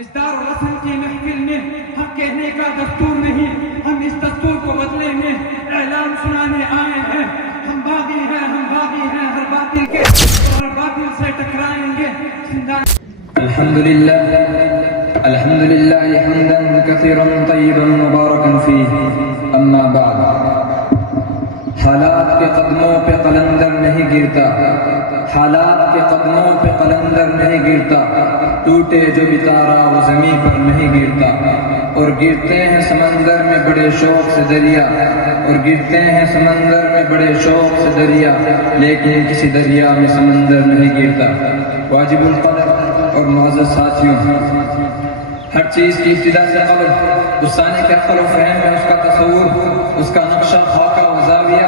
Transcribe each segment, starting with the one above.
اس دار رسم کی محفل میں حق کہنے کا دستور نہیں، ہم اس دستور کو بدلیں گے، اعلان سنانے آئے ہیں، ہم باغی ہیں ہر باطل کے اور ہر باطل سے ٹکرائیں گے۔ الحمد لله حمدا كثيرا طيبا مباركا فيه، اما بعد۔ حالات کے قدموں پہ قلندر نہیں گرتا، حالات کے قدموں پہ قلندر نہیں گرتا، ٹوٹے جو بھی تارا وہ زمین پر نہیں گرتا، اور گرتے ہیں سمندر میں بڑے شوق سے دریا، اور گرتے ہیں سمندر میں بڑے شوق سے دریا، لیکن کسی دریا میں سمندر نہیں گرتا۔ واجب القدر اور معزز ساتھیوں، ہر چیز کی ابتدا سے قبل اس ثانی کے عقل و فہم میں اس کا تصور، اس کا نقشہ خاکہ و زاویہ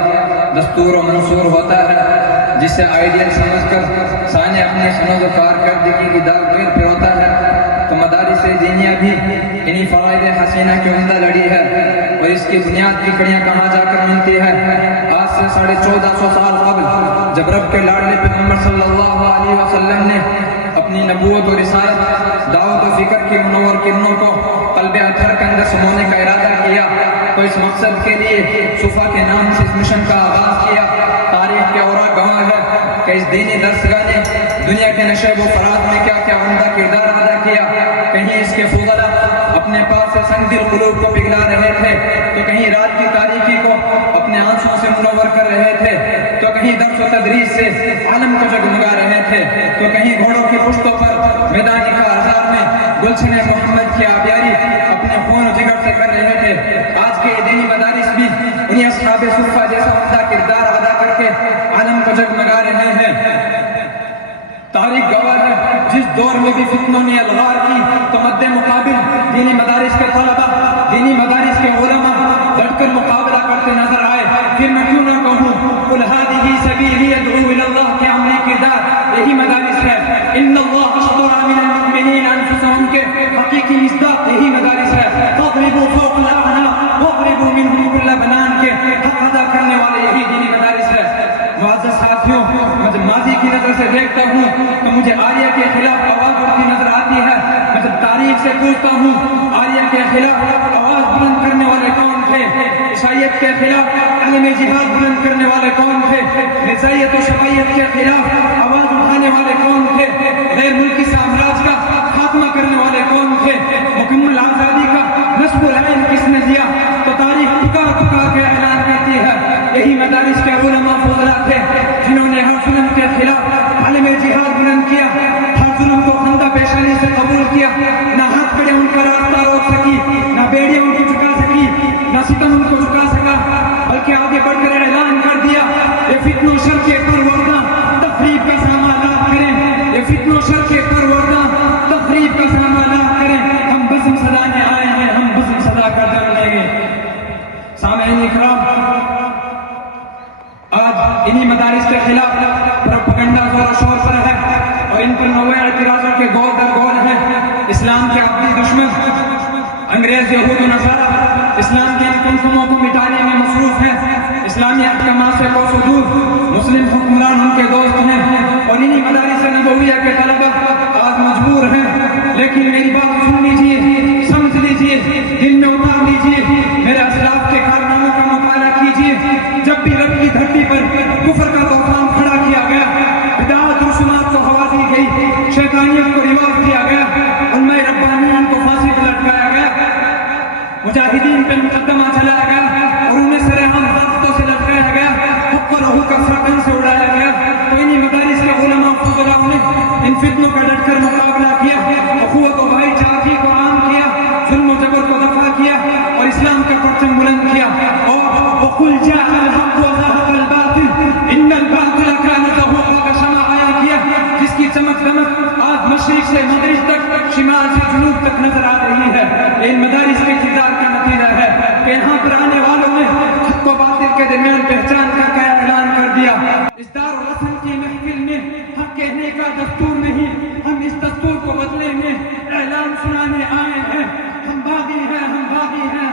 دستور و منصور ہوتا ہے، جسے آئیڈیل سمجھ کر ثانی اپنی سند و کارکردگی کی داغ گیر پھروتا ہے۔ تو مدارس دینیہ بھی انہی فرائض حسینہ کی عمدہ لڑی ہے، اور اس کی بنیاد کی کڑیاں کہاں جا کر ملتی ہے؟ آج سے 1450 سال قبل جب رب کے لاڈلے پیغمبر صلی اللہ علیہ وسلم نے اپنی نبوت و رسالت، دعوت و فکر کی منور کرنوں کو قلب اطہر کے اندر سمونے کا ارادہ کیا، تو اس مقصد کے لیے صفا کے نام سے اس مشن کا آغاز کیا۔ تاریخ کے اوراق گواہ ہے کہ اس دینی درسگاہ نے دنیا کے نشیب و فراز میں کیا کیا عمدہ کردار ادا کیا۔ کہیں اس کے فضلاء اپنے پاس سے سنگ دل قلوب کو پگھلا رہے تھے، تو کہیں رات کی تاریکی کو اپنے آنسوں سے منور کر رہے تھے، تو کہیں درس و تدریس سے عالم کو جگمگا رہے تھے، تو کہیں گھوڑوں کی پشتوں پر میدانی کا آزار میں گلشن محمد کی آبیاری اپنے خون و جگر سے کر رہے تھے۔ آج کے دینی مدارس بھی انہیں اصحاب صفہ جیسا عمدہ کردار ادا کر کے عالم کو جگمگا رہے ہیں۔ تاریخ گواہ ہے جس دور میں بھی فتنوں نے الغار کی، تو مد مقابل دینی مدارس کے طلبہ، دینی مدارس کے علماء ڈٹ کر مقابلہ کرتے نظر آئے۔ پھر میں کیوں نہ کہوں قل ھذہ سبیلی ادعو الی اللہ کے عملی کردار یہی مدارس ہے۔ ان اللہ اشتری من المؤمنین انفسهم کے حقیقی مصداق یہی مدارس ہے۔ فاضربوا فوق الاعناق واضربوا منهم كل بنان کے حق ادا کرنے والے یہی دینی مدارس ہے۔ معزز ساتھیوں، میں جب ماضی کی نظر سے دیکھتا ہوں تو مجھے آریہ کے خلاف آواز اٹھتی نظر آتی ہے۔ میں جب تاریخ سے پوچھتا ہوں آریہ کے خلاف آواز بلند کرنے والے کون تھے، عیسائیت کے خلاف علم جہاد بلند کرنے والے کون تھے، عیسائیت و شبائیت کے خلاف آواز اٹھانے والے کون تھے، غیر ملکی سامراج کا خاتمہ کرنے والے کون تھے، مکمل آزادی کا نصب العین کس نے دیا؟ تو تاریخ پکار کے اعلان کرتی ہے یہی مدارس کے علماء فضلاء تھے جنہوں نے ہر ظلم کے خلاف علم جہاد بلند کیا، ہر ظلم کو خندہ پیشانی سے قبول کیا۔ نہ ہاتھ کھڑے ان کا راستہ روک سکی، نہ بیڑیاں ان کو جھکا سکی، نہ ستم ان کو جھکا سکا، بلکہ آگے بڑھ کر اعلان کر دیا یہ فتن و شر کے پروردہ تخریب کا سامان لا کریں، یہ فتن و شر کے پروردہ تخریب کا سامان لا کریں، ہم بزم سجانے آئے ہیں، ہم بزم سجا کر جان لیں گے۔ سامعین اکرام، آج انہی مدارس کے خلاف پروپیگنڈا زور و شور پر ہے، اور ان پر نوے اعتراضوں کے گول در گول ہیں۔ اسلام کے عقلی دشمن انگریز یہود و نصارہ اسلام کے ان کمزموں کو مٹانے میں مصروف ہیں، اسلامی احکامات سے کوس دور مسلم حکمران ان کے دوست ہیں، اور انہی مدارس نبویہ کے طلبہ آج مجبور ہیں۔ لیکن میری بات سن لیجیے، سمجھ لیجیے، دل میں اتار لیجیے، میرے اسلاف کے کارناموں کا مطالعہ کیجیے۔ جب بھی رب کی دھرتی پر کفر کا طوفان کھڑا کیا گیا، بدعت رسومات کو ہوا دی گئی، شیطانیت کو رواج دیا گیا، علماء ربانیین کو پھانسی پر لٹکایا گیا، مجاہدین پہ مقدمہ چلایا گیا، اور انہیں سر عام ہاتھوں سے لٹکایا گیا، حق و روح کا فرقن سے اڑایا گیا، تو انہی مدارس کے علماء فضلاء نے ان فتنوں کا ڈٹ کر مقابلہ کیا، اخوت و بھائی چارگی کو عام کیا، ظلم و جبر کو دفع کیا، اور اسلام کا پرچم بلند کیا۔ اور وَقُلْ جَاءَ الْحَقُّ وَزَهَقَ الْبَاطِلُ إِنَّ الْبَاطِلَ كَانَ زَهُوقًا کا شمع عیاں کیا، جس کی چمک دمک آج مشرق سے مغرب تک، شمال سے جنوب تک نظر آ رہی ہے۔ ان مدارس کے کردار کا نتیجہ ہے کہ یہاں پر آنے والوں نے حق و باطل کے درمیان پہچان کر کے اعلان کر دیا۔ اس دار و رسم کی محفل میں حق کہنے کا دستور نہیں، ہم اس دستور کو بدلیں گے، اعلان سنانے آئے ہیں، ہم باغی ہیں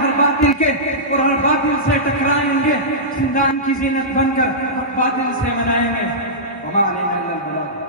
ہر باطل کے اور ہر باطل سے ٹکرائیں گے، زندان کی زینت بن کر ہر باطل سے منائیں گے۔ وما علینا الا البلاغ۔